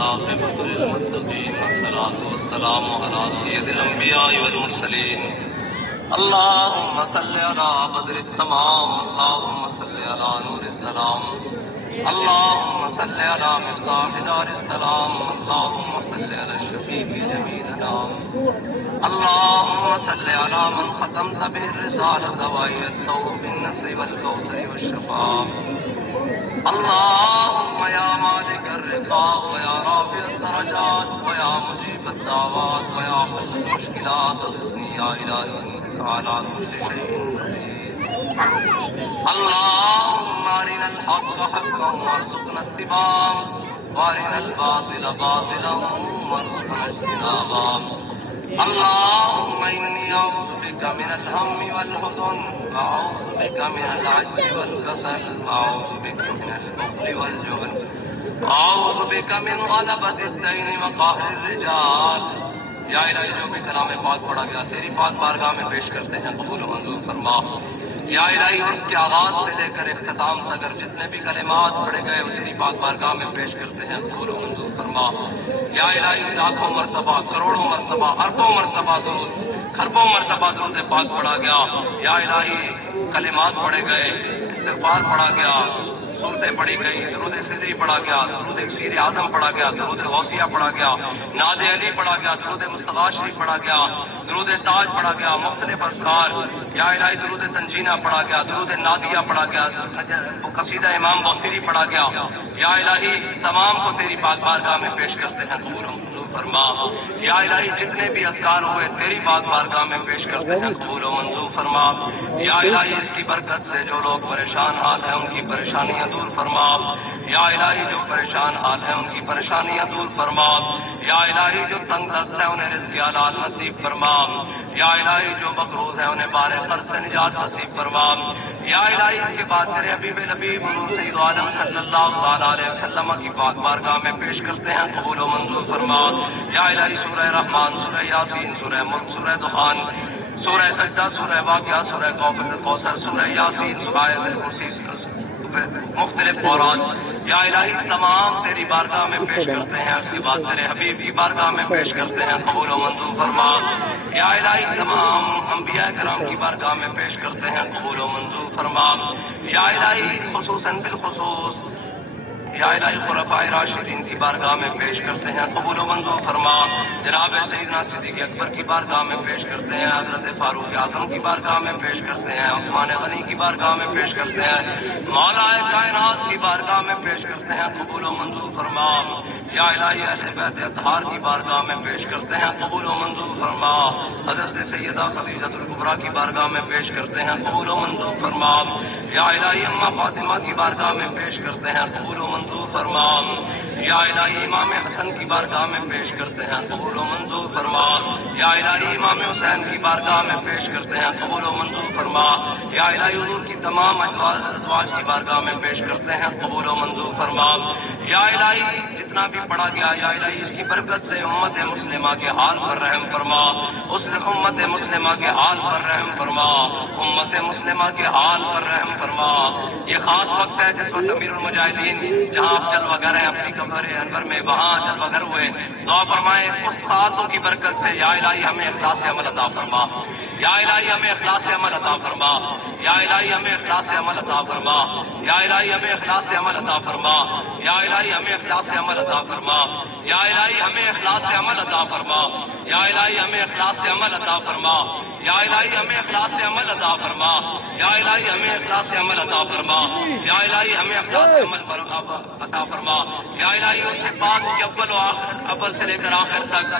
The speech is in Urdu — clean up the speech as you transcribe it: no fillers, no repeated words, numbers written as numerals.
والعاقبة للمتقين والصلاة والسلام على سيد الأنبياء والمرسلين اللهم صل على بدر التمام اللهم صل على نور السلام اللهم صل على مفتاح دار السلام اللهم صل على الشفيع جميع الأنام اللهم صل على من ختمت به الرسالة وأيدته بالنصر والكوثر والشفاء اللهم يا مالك الرقاب ويا رافع الدرجات ويا مجيب الدعوات ويا حل المشكلات اغثني يا إلهي إنك على كل شيء قدير اللهم أرنا الحق حقا وارزقنا اتباعه وأرنا الباطل باطلا وارزقنا اجتنابه اللهم إني أعوذ بك من الهم والحزن وأعوذ بك من العجز والكسل وأعوذ بك من البخل والجبن وأعوذ بك من غلبة الدين وقهر الرجال یا الہی جو بھی کلام پاک پڑھا گیا تیری پاک بارگاہ میں پیش کرتے ہیں قبول و منظور فرما یا الہی اس کے آغاز سے لے کر اختتام تک جتنے بھی کلمات پڑھے گئے وہ تیری پاک بارگاہ میں پیش کرتے ہیں قبول و منظور فرما یا الہی لاکھوں مرتبہ کروڑوں مرتبہ اربوں مرتبہ درود خربوں مرتبہ درود پاک پڑھا گیا یا الہی کلمات پڑھے گئے استغفار پڑھا گیا سورتیں پڑھی گئی درود فضری پڑھا گیا درود اکسیر اعظم پڑھا گیا درود غوثیہ پڑھا گیا ناد علی پڑھا گیا درود مصطفیٰ شریف پڑھا گیا درود تاج پڑھا گیا مختلف اذکار یا الہی درود تنجینہ پڑھا گیا درود نادیہ پڑھا گیا قصیدہ امام بوصیری پڑھا گیا یا الہی تمام کو تیری پاک بارگاہ میں پیش کرتے ہیں قبول منظور فرما یا الہی جتنے بھی اذکار ہوئے تیری پاک بارگاہ میں پیش کرتے ہیں قبول و منظور فرما یا الہی اس کی برکت سے جو لوگ پریشان حال ہیں ان کی پریشانیاں دور فرما یا الہی جو پریشان حال ہیں ان کی پریشانیاں دور فرما یا الہی جو تنگ دست ہے انہیں رزق حلال نصیب فرما یا الہی جو مقروض ہے انہیں بار قرض سے نجات نصیب فرما یا الہی اس کے بعد تیرے حبیب نبی حضور سید عالم صلی اللہ تعالی علیہ وسلم کی پاک بارگاہ میں پیش کرتے ہیں قبول و منظور فرما یا الہی سورہ رحمان سورہ یاسین سورہ ملک سورہ دخان سورہ سجدہ سورہ واقعہ سورہ کوثر سورہ یاسین آیت کرسی مختلف قرآن یا الہی تمام تیری بارگاہ میں پیش کرتے ہیں اس کے بعد تیرے حبیب کی بارگاہ میں پیش کرتے ہیں قبول و منظور فرما یا الہی تمام انبیاء کرام کی بارگاہ میں پیش کرتے ہیں قبول و منظور فرما یا الہی خصوصاً بالخصوص یا الہی خلفائے راشدین کی بارگاہ میں پیش کرتے ہیں قبول و منظور فرما جناب سیدنا صدیق اکبر کی بارگاہ میں پیش کرتے ہیں حضرت فاروق اعظم کی بارگاہ میں پیش کرتے ہیں عثمان غنی کی بارگاہ میں پیش کرتے ہیں مولا کائنات کی بارگاہ میں پیش کرتے ہیں قبول و منظور فرما یا الہی اہل بیت اطہار کی بارگاہ میں پیش کرتے ہیں قبول و منظور فرما حضرت سیدہ خدیجہ الکبریٰ کی بارگاہ میں پیش کرتے ہیں قبول و منظور فرما یا الہی اماں فاطمہ کی بارگاہ میں پیش کرتے ہیں قبول و منظور فرما یا الہی امام حسن کی بارگاہ میں پیش کرتے ہیں قبول و منظور فرما یا الہی امام حسین کی بارگاہ میں پیش کرتے ہیں قبول و منظور فرما یا الہی حضور کی تمام ازواج کی بارگاہ میں پیش کرتے ہیں قبول و منظور فرما یا الہی جتنا بھی پڑھا گیا یا الہی اس کی برکت سے امت مسلمہ کے حال پر رحم فرما اس امت مسلمہ کے حال پر رحم فرما امت مسلمہ کے حال پر رحم فرما یہ خاص وقت ہے جس وقت امیر المجاہدین جہاں آپ جلوہ گر ہیں اپنی قبر انور میں وہاں جلوہ گر ہوئے دعا فرمائے اس ساتوں کی برکت سے یا الہی ہمیں اخلاص عمل عطا فرما یا الہی ہمیں اخلاص عمل عطا فرما یا الہی ہمیں اخلاص عمل عطا فرما یا الہی ہمیں اخلاص عمل عطا فرما یا الہی ہمیں اخلاص عمل عطا فرما یا الہی ہمیں اخلاص عمل عطا فرما یا الہی ہمیں اخلاص عمل عطا فرما یا الہی ہمیں اخلاص عمل عطا فرما یا الہی ہمیں اخلاص عمل عطا فرما یا الہی ہمیں اخلاص عمل عطا فرما یا الہی اس سے پاک کے اول سے لے کر آخر تک